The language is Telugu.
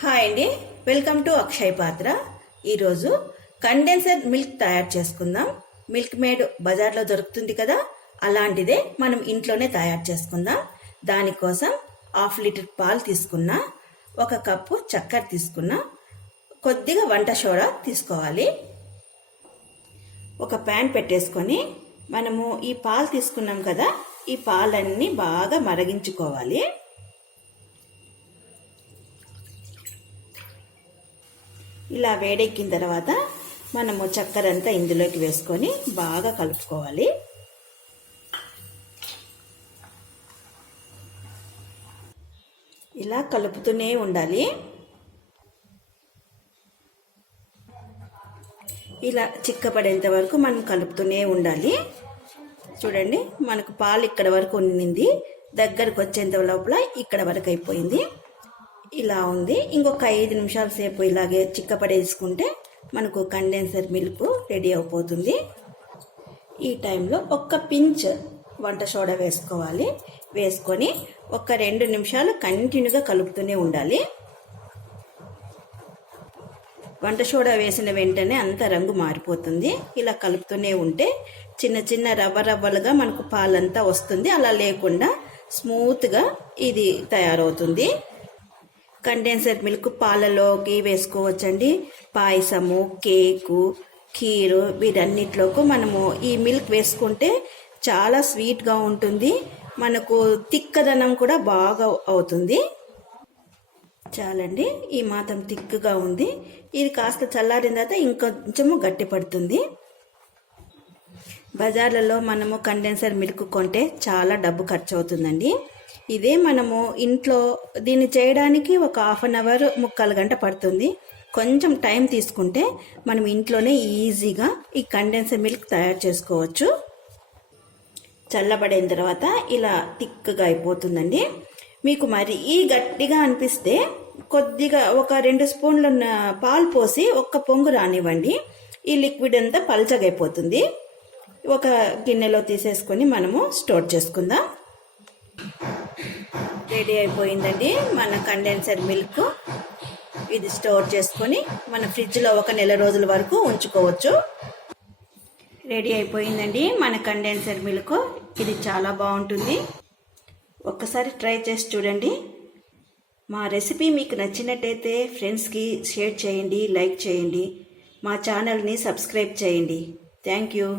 హాయ్ అండి, వెల్కమ్ టు అక్షయ్ పాత్ర. ఈరోజు కండెన్సర్ మిల్క్ తయారు చేసుకుందాం. మిల్క్ మేడ్ బజార్లో దొరుకుతుంది కదా, అలాంటిదే మనం ఇంట్లోనే తయారు చేసుకుందాం. దానికోసం 1/2 లీటర్ పాలు తీసుకున్నా, 1 కప్పు చక్కెర తీసుకున్నా, కొద్దిగా వంట సోడా తీసుకోవాలి. ఒక ప్యాన్ పెట్టేసుకొని మనము ఈ పాలు తీసుకున్నాం కదా, ఈ పాలన్నీ బాగా మరిగించుకోవాలి. ఇలా వేడెక్కిన తర్వాత మనము చక్కెర అంతా ఇందులోకి వేసుకొని బాగా కలుపుకోవాలి. ఇలా కలుపుతూనే ఉండాలి. ఇలా చిక్కపడేంత వరకు మనం కలుపుతూనే ఉండాలి. చూడండి, మనకు పాలు ఇక్కడ వరకు ఉన్నింది, దగ్గరకు వచ్చేంత లోపల ఇక్కడ వరకు అయిపోయింది. ఇలా ఉంది. ఇంకొక 5 నిమిషాల సేపు ఇలాగే చిక్కపడేసుకుంటే మనకు కండెన్సర్ మిల్క్ రెడీ అయిపోతుంది. ఈ టైంలో 1 పించ్ వంట సోడా వేసుకోవాలి. వేసుకొని 2 నిమిషాలు కంటిన్యూగా కలుపుతూనే ఉండాలి. వంట సోడా వేసిన వెంటనే అంత రంగు మారిపోతుంది. ఇలా కలుపుతూనే ఉంటే చిన్న చిన్న రవ్వలుగా మనకు పాలంతా వస్తుంది. అలా లేకుండా స్మూత్గా ఇది తయారవుతుంది. కండెన్సర్ మిల్క్ పాలలోకి వేసుకోవచ్చండి. పాయసము, కేకు, ఖీరు వీటన్నిటిలోకి మనము ఈ మిల్క్ వేసుకుంటే చాలా స్వీట్గా ఉంటుంది. మనకు తిక్కదనం కూడా బాగా అవుతుంది. చాలండి, ఈ మాత్రం తిక్కుగా ఉంది. ఇది కాస్త చల్లారిన తర్వాత ఇంకొంచెము గట్టి పడుతుంది. బజార్లలో మనము కండెన్సర్ మిల్క్ కొంటే చాలా డబ్బు ఖర్చు అవుతుందండి. ఇదే మనము ఇంట్లో దీన్ని చేయడానికి ఒక 1/2 అవర్ 3/4 గంట పడుతుంది. కొంచెం టైం తీసుకుంటే మనం ఇంట్లోనే ఈజీగా ఈ కండెన్సర్ మిల్క్ తయారు చేసుకోవచ్చు. చల్లబడిన తర్వాత ఇలా థిక్గా అయిపోతుందండి. మీకు మరీ గట్టిగా అనిపిస్తే కొద్దిగా ఒక 2 స్పూన్ల పాలు పోసి 1 పొంగు రానివ్వండి. ఈ లిక్విడ్ అంతా పల్చగా అయిపోతుంది. ఒక గిన్నెలో తీసేసుకొని మనము స్టోర్ చేసుకుందాం. రెడీ అయిపోయిందండి మన కండెన్సర్ మిల్క్. ఇది స్టోర్ చేసుకొని మన ఫ్రిడ్జ్లో 1 నెల రోజుల వరకు ఉంచుకోవచ్చు. రెడీ అయిపోయిందండి మన కండెన్సర్ మిల్క్. ఇది చాలా బాగుంటుంది. ఒక్కసారి ట్రై చేసి చూడండి. మా రెసిపీ మీకు నచ్చినట్టయితే ఫ్రెండ్స్కి షేర్ చేయండి, లైక్ చేయండి. మా ఛానల్ని సబ్స్క్రైబ్ చేయండి. Thank you.